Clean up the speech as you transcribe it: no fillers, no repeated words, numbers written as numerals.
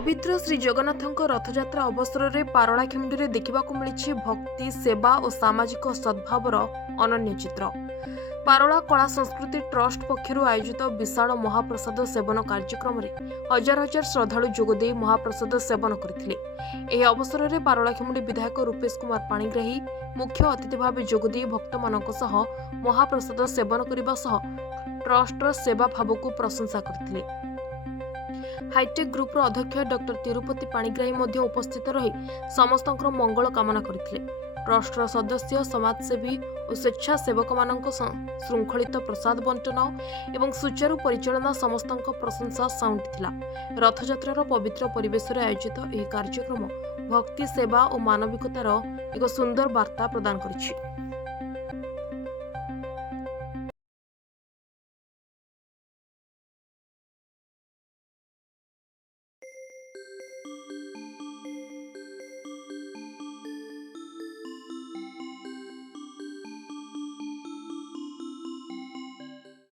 पवित्र श्री जगन्नाथଙ୍କ रथयात्रा अवसर में पारଳାଖେମୁଣ୍ଡିରେ देखा मिली भक्ति सेवा और सामाजिक सद्भावर अनन्य चित्र। पारଳା कला संस्कृति ट्रस्ट पक्षर आयोजित विशाल महाप्रसाद सेवन कार्यक्रम में हजार हजार श्रद्धालु जोगदे महाप्रसाद सेवन करथिले। एही अवसर में पारଳାଖେମୁଣ୍ଡି विधायक रूपेश कुमार पाणिग्राही मुख्य अतिथि भाव जोगदे भक्त मानक सह महाप्रसाद सेवन करने सह ट्रस्टर सेवा भाव को प्रशंसा करथिले। हाईटेक ग्रुप अध्यक्ष डॉक्टर तिरुपति पाणिग्राही मध्य उपस्थित रही समस्तंकर मंगल कामना करथिले। ट्रस्टर सदस्य समाजसेवी और स्वेच्छासेवक मानक श्रृंखलित प्रसाद बंटन एवं सुचारू परिचालना समस्तंक प्रशंसा साउंटिथिला। रथयात्रार पवित्र परिवेश आयोजित यह कार्यक्रम भक्ति सेवा और मानविकतार एक सुंदर वार्ता प्रदान करिछि।